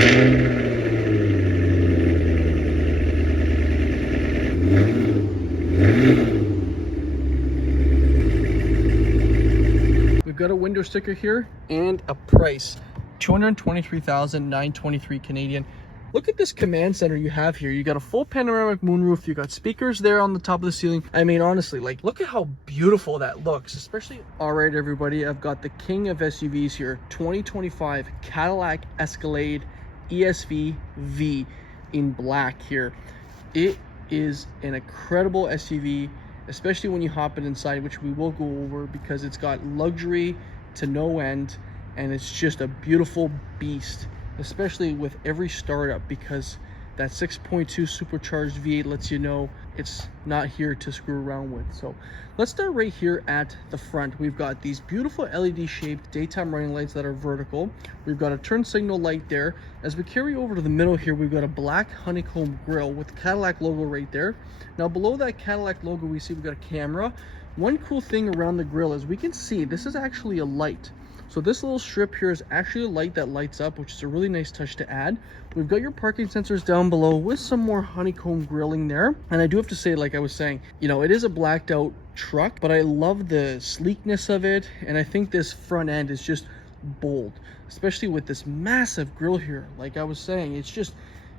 We've got a window sticker here and a price, 223,923 Canadian. Look at this command center you have here. You got a full panoramic moonroof. You got speakers there on the top of the ceiling. I mean, honestly, like, look at how beautiful that looks, especially. All right, everybody, I've got the king of SUVs here, 2025 Cadillac Escalade ESV V in black here. It is an incredible SUV, especially when you hop it inside, which we will go over, because it's got luxury to no end, and it's just a beautiful beast, especially with every startup, because that 6.2 supercharged V8 lets you know it's not here to screw around with. So let's start right here at the front. We've got these beautiful LED shaped daytime running lights that are vertical. We've got a turn signal light there. As we carry over to the middle here, we've got a black honeycomb grille with the Cadillac logo right there. Now below that Cadillac logo, we see we've got a camera. One cool thing around the grille is we can see this is actually a light. So this little strip here is actually a light that lights up, which is a really nice touch to add. We've got your parking sensors down below with some more honeycomb grilling there. And I do have to say, like I was saying, you know, it is a blacked out truck, but I love the sleekness of it. And I think this front end is just bold, especially with this massive grille here. Like I was saying, it's just,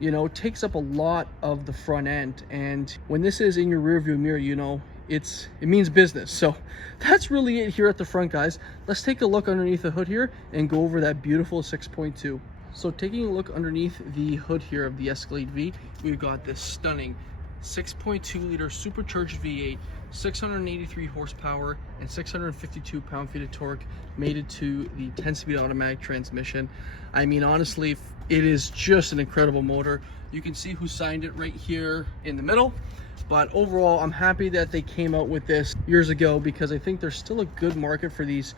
you know, it takes up a lot of the front end. And when this is in your rear view mirror, you know, it means business. So that's really it here at the front, guys. Let's take a look underneath the hood here and go over that beautiful 6.2. So taking a look underneath the hood here of the Escalade V, we've got this stunning 6.2 liter supercharged V8, 683 horsepower and 652 pound-feet of torque, mated to the 10-speed automatic transmission. I mean, honestly, it is just an incredible motor. You can see who signed it right here in the middle. But overall, I'm happy that they came out with this years ago, because I think there's still a good market for these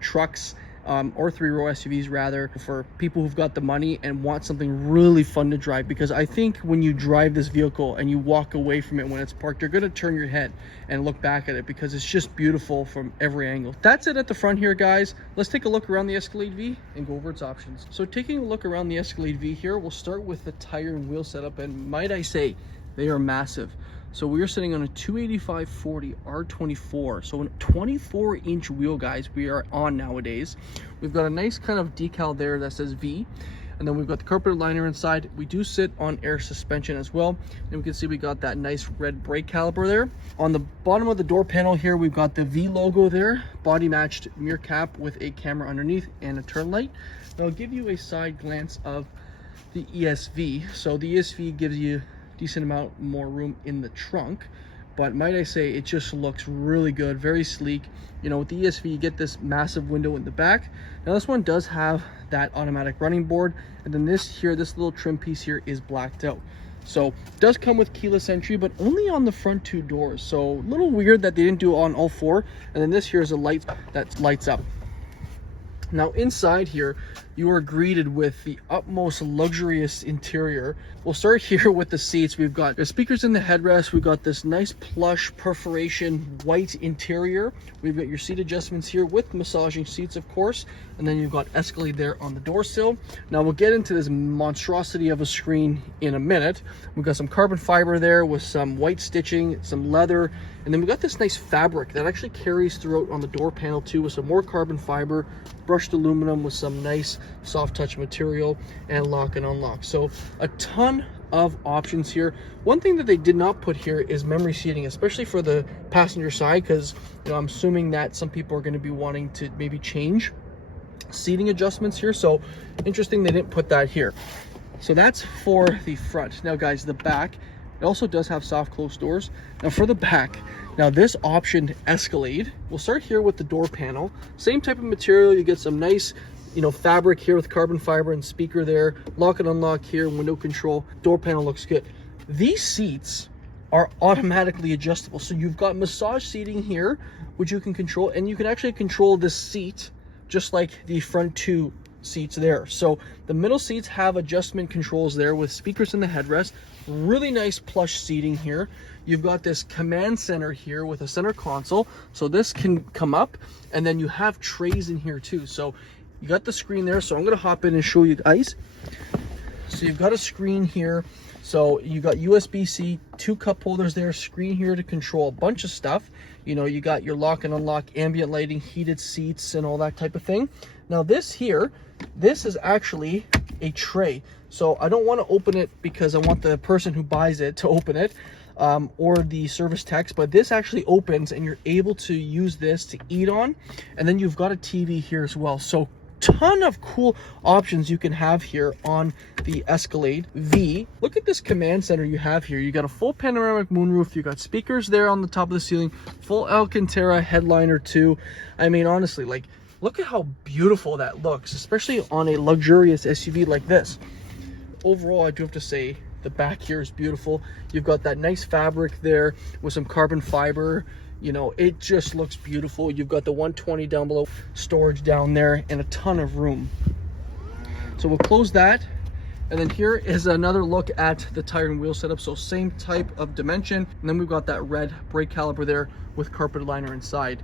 trucks, or three-row SUVs rather, for people who've got the money and want something really fun to drive. Because I think when you drive this vehicle and you walk away from it when it's parked, you're going to turn your head and look back at it, because it's just beautiful from every angle. That's it at the front here, guys. Let's take a look around the Escalade V and go over its options. So taking a look around the Escalade V here, we'll start with the tire and wheel setup, and might I say, they are massive. So we are sitting on a 285/40 R24, so a 24-inch wheel, guys, we are on nowadays. We've got a nice kind of decal there that says V, and then we've got the carpeted liner inside. We do sit on air suspension as well, and we can see we got that nice red brake caliper there. On the bottom of the door panel here, we've got the V logo there, body matched mirror cap with a camera underneath and a turn light. Now I'll give you a side glance of the ESV. So the ESV gives you decent amount more room in the trunk, but might I say, it just looks really good, very sleek. You know, with the ESV, you get this massive window in the back. Now this one does have that automatic running board, and then this little trim piece here is blacked out. So it does come with keyless entry, but only on the front two doors. So a little weird that they didn't do it on all four. And then this here is a light that lights up. Now inside here, you are greeted with the utmost luxurious interior. We'll start here with the seats. We've got the speakers in the headrest. We've got this nice plush perforation white interior. We've got your seat adjustments here with massaging seats, of course. And then you've got Escalade there on the door sill. Now we'll get into this monstrosity of a screen in a minute. We've got some carbon fiber there with some white stitching, some leather, and then we've got this nice fabric that actually carries throughout on the door panel too, with some more carbon fiber, brushed aluminum with some nice soft touch material, and lock and unlock. So a ton of options here. One thing that they did not put here is memory seating, especially for the passenger side, because, you know, I'm assuming that some people are going to be wanting to maybe change seating adjustments here. So interesting they didn't put that here. So that's for the front. Now guys, the back, it also does have soft close doors. Now for the back, now this optioned Escalade, we'll start here with the door panel. Same type of material, you get some nice, you know, fabric here with carbon fiber and speaker there, lock and unlock here, window control, door panel looks good. These seats are automatically adjustable. So you've got massage seating here, which you can control, and you can actually control this seat just like the front two seats there. So the middle seats have adjustment controls there with speakers in the headrest. Really nice plush seating here. You've got this command center here with a center console, so this can come up, and then you have trays in here too. So you got the screen there, so I'm going to hop in and show you guys. So you've got a screen here. So you got USB-C, 2 cup holders there, screen here to control a bunch of stuff. You know, you got your lock and unlock, ambient lighting, heated seats, and all that type of thing. Now this here, this is actually a tray. So I don't want to open it because I want the person who buys it to open it, or the service techs, but this actually opens and you're able to use this to eat on. And then you've got a TV here as well. So ton of cool options you can have here on the Escalade V. Look at this command center you have here. You got a full panoramic moonroof, you got speakers there on the top of the ceiling, full Alcantara headliner too. I mean, honestly, like, look at how beautiful that looks, especially on a luxurious SUV like this. Overall, I do have to say the back here is beautiful. You've got that nice fabric there with some carbon fiber. You know, it just looks beautiful. You've got the 120 down below, storage down there, and a ton of room. So we'll close that. And then here is another look at the tire and wheel setup. So same type of dimension. And then we've got that red brake caliper there with carpet liner inside.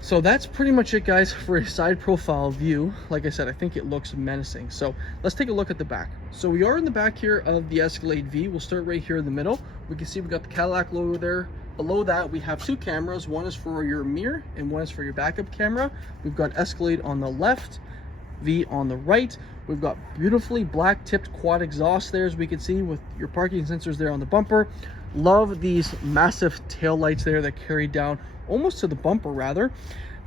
So that's pretty much it, guys, for a side profile view. Like I said, I think it looks menacing. So let's take a look at the back. So we are in the back here of the Escalade V. We'll start right here in the middle. We can see we got the Cadillac logo there. Below that, we have 2 cameras. One is for your mirror and one is for your backup camera. We've got Escalade on the left, V on the right. We've got beautifully black tipped quad exhaust there, as we can see, with your parking sensors there on the bumper. Love these massive tail lights there that carry down almost to the bumper rather.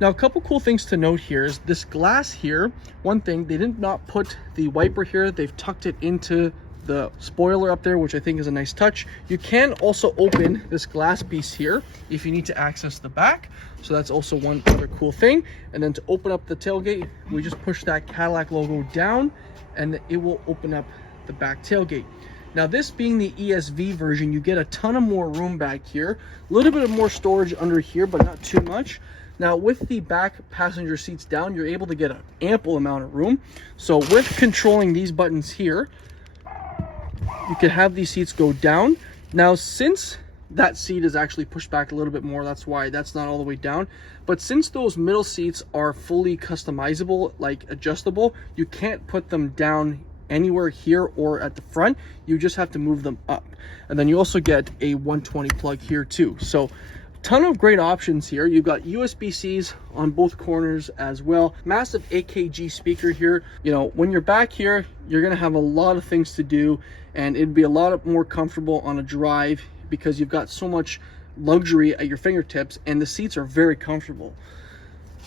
Now, a couple cool things to note here is this glass here. One thing, they did not put the wiper here. They've tucked it into the spoiler up there, which I think is a nice touch. You can also open this glass piece here if you need to access the back. So that's also one other cool thing. And then to open up the tailgate, we just push that Cadillac logo down and it will open up the back tailgate. Now, this being the ESV version, you get a ton of more room back here. A little bit of more storage under here, but not too much. Now, with the back passenger seats down, you're able to get an ample amount of room. So with controlling these buttons here, you can have these seats go down. Now, since that seat is actually pushed back a little bit more, that's why that's not all the way down. But since those middle seats are fully customizable, like adjustable, you can't put them down anywhere here or at the front. You just have to move them up. And then you also get a 120 plug here too. So ton of great options here. You've got USB-Cs on both corners as well. Massive AKG speaker here. You know, when you're back here, you're gonna have a lot of things to do, and it'd be a lot more comfortable on a drive because you've got so much luxury at your fingertips, and the seats are very comfortable.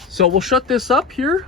So we'll shut this up here,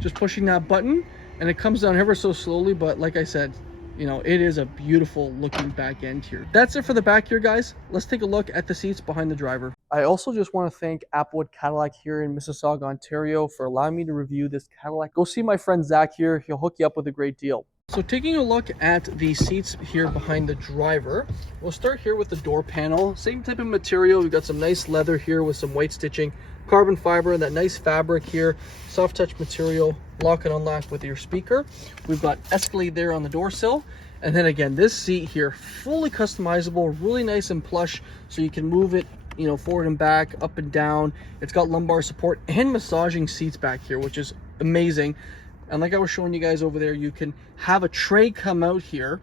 just pushing that button, and it comes down ever so slowly, but like I said, you know, it is a beautiful looking back end here. That's it for the back here, guys. Let's take a look at the seats behind the driver. I also just want to thank Applewood Cadillac here in Mississauga, Ontario for allowing me to review this Cadillac. Go see my friend Zach here. He'll hook you up with a great deal. So taking a look at the seats here behind the driver, we'll start here with the door panel. Same type of material. We've got some nice leather here with some white stitching, carbon fiber, and that nice fabric here, soft touch material, lock and unlock with your speaker. We've got Escalade there on the door sill. And then again, this seat here, fully customizable, really nice and plush, so you can move it, you know, forward and back, up and down. It's got lumbar support and massaging seats back here, which is amazing. And like I was showing you guys over there, you can have a tray come out here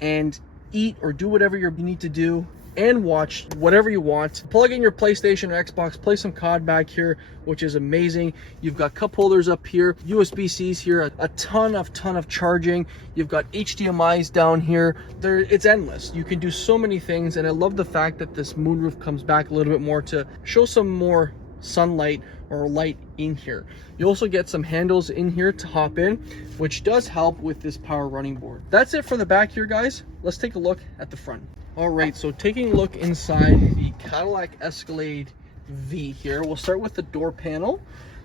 and eat or do whatever you need to do and watch whatever you want. Plug in your PlayStation or Xbox, play some COD back here, which is amazing. You've got cup holders up here, USB-Cs here, a ton of charging. You've got HDMIs down here. It's endless. You can do so many things, and I love the fact that this moonroof comes back a little bit more to show some more sunlight or light in here. You also get some handles in here to hop in, which does help with this power running board. That's it for the back here, guys. Let's take a look at the front. All right, so taking a look inside the Cadillac Escalade V here, we'll start with the door panel.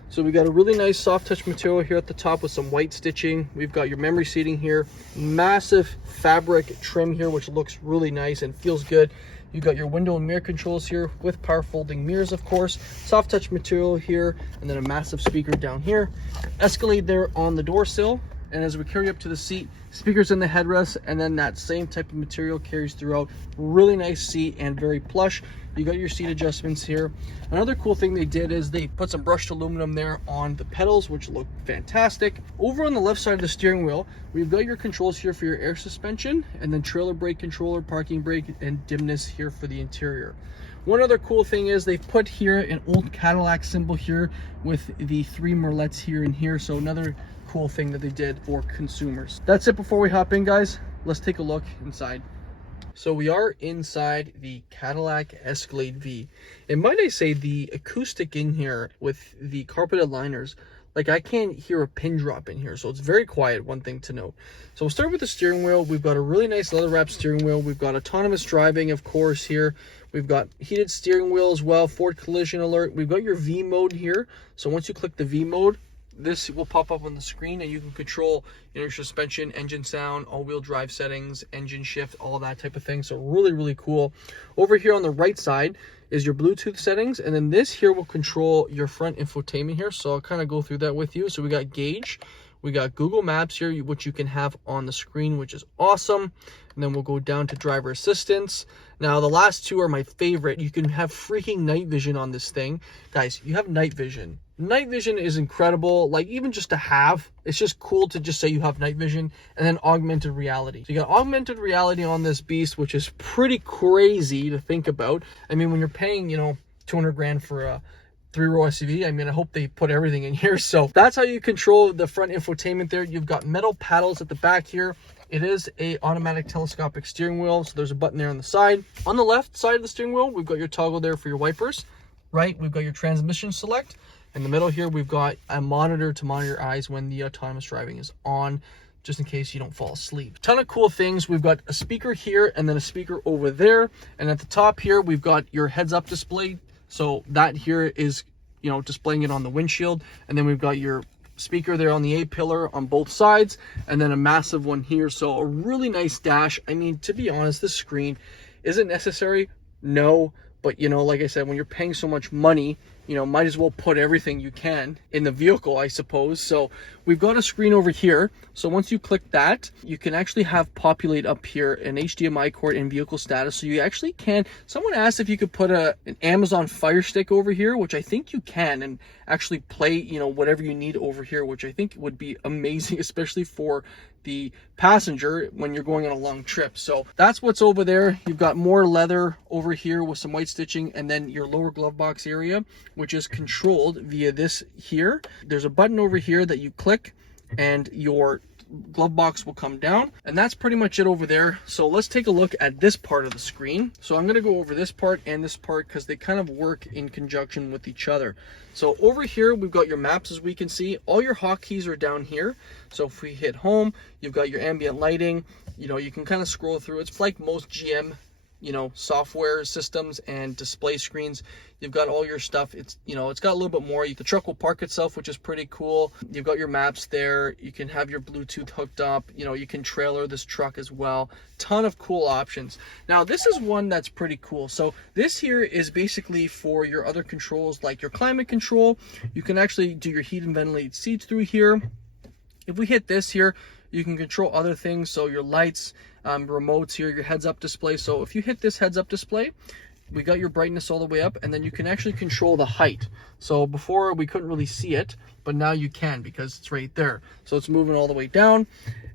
So we got a really nice soft touch material here at the top with some white stitching. We've got your memory seating here, massive fabric trim here, which looks really nice and feels good. You've got your window and mirror controls here with power folding mirrors, of course, soft touch material here, and then a massive speaker down here. Escalade there on the door sill. And as we carry up to the seat, speakers in the headrest, and then that same type of material carries throughout. Really nice seat and very plush. You got your seat adjustments here. Another cool thing they did is they put some brushed aluminum there on the pedals, which look fantastic. Over on the left side of the steering wheel, we've got your controls here for your air suspension, and then trailer brake controller, parking brake, and dimness here for the interior. One other cool thing is they put here an old Cadillac symbol here with the 3 Merlettes here and here. So another cool thing that they did for consumers. That's it before we hop in, guys. Let's take a look inside. So we are inside the Cadillac Escalade V. And might I say, the acoustic in here with the carpeted liners, like I can't hear a pin drop in here. So it's very quiet, one thing to note. So we'll start with the steering wheel. We've got a really nice leather wrapped steering wheel. We've got autonomous driving, of course, here. We've got heated steering wheel as well, forward collision alert. We've got your V mode here. So once you click the V mode, this will pop up on the screen and you can control your suspension, engine sound, all-wheel drive settings, engine shift, all that type of thing. So really, really cool. Over here on the right side is your Bluetooth settings, and then this here will control your front infotainment here. So I'll kind of go through that with you. So we got gauge, we got Google Maps here, which you can have on the screen, which is awesome. And then we'll go down to driver assistance. Now the last two are my favorite. You can have freaking night vision on this thing. Guys, you have night vision. Night vision is incredible. Like, even just to have, it's just cool to just say you have night vision. And then augmented reality. So you got augmented reality on this beast, which is pretty crazy to think about. I mean, when you're paying, 200 grand for a 3-row SUV, I mean, I hope they put everything in here. So that's how you control the front infotainment there. You've got metal paddles at the back here. It is a automatic telescopic steering wheel, so there's a button there on the side. On the left side of the steering wheel, we've got your toggle there for your wipers. Right, we've got your transmission select. In the middle here, we've got a monitor to monitor your eyes when the autonomous driving is on, just in case you don't fall asleep. Ton of cool things. We've got a speaker here and then a speaker over there. And at the top here, we've got your heads-up display. So that here is, displaying it on the windshield. And then we've got your speaker there on the A-pillar on both sides, and then a massive one here. So a really nice dash. I mean, to be honest, this screen isn't necessary, no, but like I said, when you're paying so much money, might as well put everything you can in the vehicle, I suppose. So we've got a screen over here. So once you click that, you can actually have populate up here an HDMI cord and vehicle status. So you actually can, someone asked if you could put an Amazon Fire Stick over here, which I think you can, and actually play, whatever you need over here, which I think would be amazing, especially for the passenger when you're going on a long trip. So that's what's over there. You've got more leather over here with some white stitching, and then your lower glove box area, which is controlled via this here. There's a button over here that you click and your glove box will come down, and that's pretty much it over there. So let's take a look at this part of the screen. So I'm going to go over this part and this part because they kind of work in conjunction with each other. So over here we've got your maps, as we can see. All your hotkeys are down here. So if we hit home, you've got your ambient lighting. You can kind of scroll through. It's like most GM software systems and display screens. You've got all your stuff. It's it's got a little bit more. The truck will park itself, which is pretty cool. You've got your maps there. You can have your Bluetooth hooked up. You can trailer this truck as well. Ton of cool options. Now this is one that's pretty cool. So this here is basically for your other controls, like your climate control. You can actually do your heat and ventilated seats through here. If we hit this here, you can control other things. So your lights, remotes here, your heads-up display. So if you hit this heads-up display, we got your brightness all the way up, and then you can actually control the height. So before we couldn't really see it, but now you can because it's right there. So it's moving all the way down.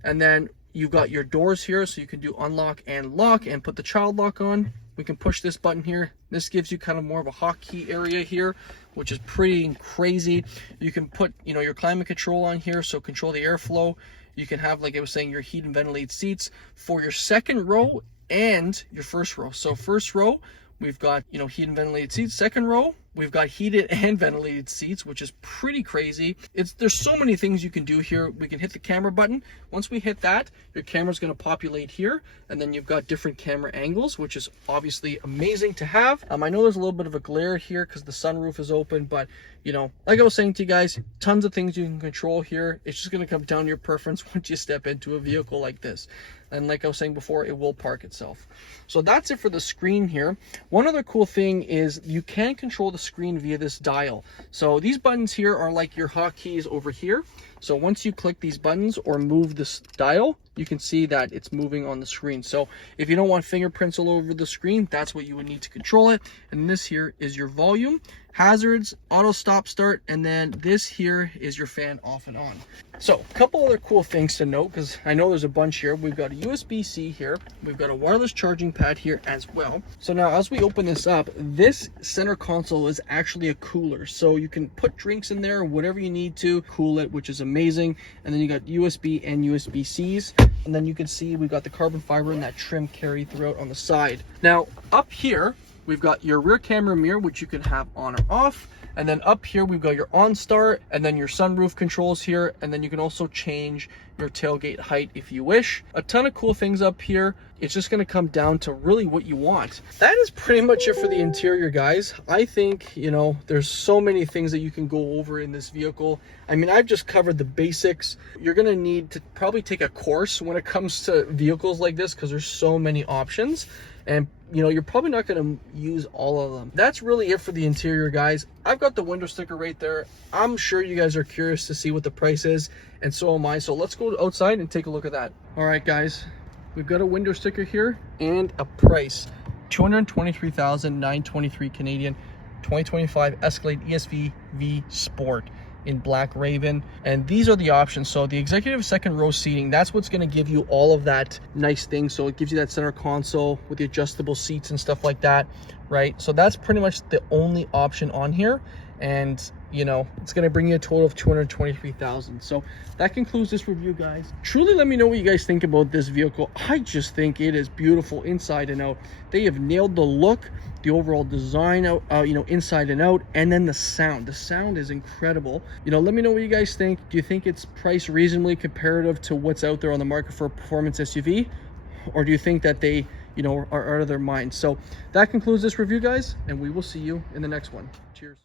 And then you've got your doors here, so you can do unlock and lock and put the child lock on. We can push this button here. This gives you kind of more of a hotkey area here, which is pretty crazy. You can put, your climate control on here, so control the airflow. You can have, like I was saying, your heat and ventilated seats for your second row and your first row. So first row, we've got, heat and ventilated seats. Second row, we've got heated and ventilated seats, which is pretty crazy. There's so many things you can do here. We can hit the camera button. Once we hit that, your camera's going to populate here, and then you've got different camera angles, which is obviously amazing to have. I know there's a little bit of a glare here because the sunroof is open, but like I was saying to you guys, tons of things you can control here. It's just going to come down to your preference once you step into a vehicle like this. And like I was saying before, it will park itself. So that's it for the screen here. One other cool thing is you can control the screen via this dial. So these buttons here are like your hotkeys over here. So once you click these buttons or move this dial, you can see that it's moving on the screen. So if you don't want fingerprints all over the screen, that's what you would need to control it. And this here is your volume, hazards, auto stop start, and then this here is your fan off and on. So a couple other cool things to note, because I know there's a bunch here. We've got a USB-C here. We've got a wireless charging pad here as well. So now as we open this up, this center console is actually a cooler. So you can put drinks in there, whatever you need to cool it, which is amazing. And then you got USB and USB-Cs. And then you can see we've got the carbon fiber and that trim carry throughout on the side. Now up here, we've got your rear camera mirror, which you can have on or off. And then up here, we've got your on start and then your sunroof controls here. And then you can also change your tailgate height if you wish. A ton of cool things up here. It's just gonna come down to really what you want. That is pretty much it for the interior, guys. I think, you know, there's so many things that you can go over in this vehicle. I mean, I've just covered the basics. You're gonna need to probably take a course when it comes to vehicles like this, because there's so many options. And you know, you're probably not going to use all of them. That's really it for the interior, guys. I've got the window sticker right there. I'm sure you guys are curious to see what the price is, and so am I. So let's go outside and take a look at that. All right, guys, we've got a window sticker here and a price. 223,923 Canadian, 2025 Escalade ESV V Sport in black Raven. And these are the options. So the executive second row seating, that's what's going to give you all of that nice thing. So it gives you that center console with the adjustable seats and stuff like that, right? So that's pretty much the only option on here. And you know, it's going to bring you a total of 223,000. So that concludes this review, guys. Truly let me know what you guys think about this vehicle. I just think it is beautiful inside and out. They have nailed the look, the overall design out, you know, inside and out, and then the sound. The sound is incredible. You know, let me know what you guys think. Do you think it's priced reasonably comparative to what's out there on the market for a performance SUV? Or do you think that they, you know, are out of their mind? So that concludes this review, guys, and we will see you in the next one. Cheers.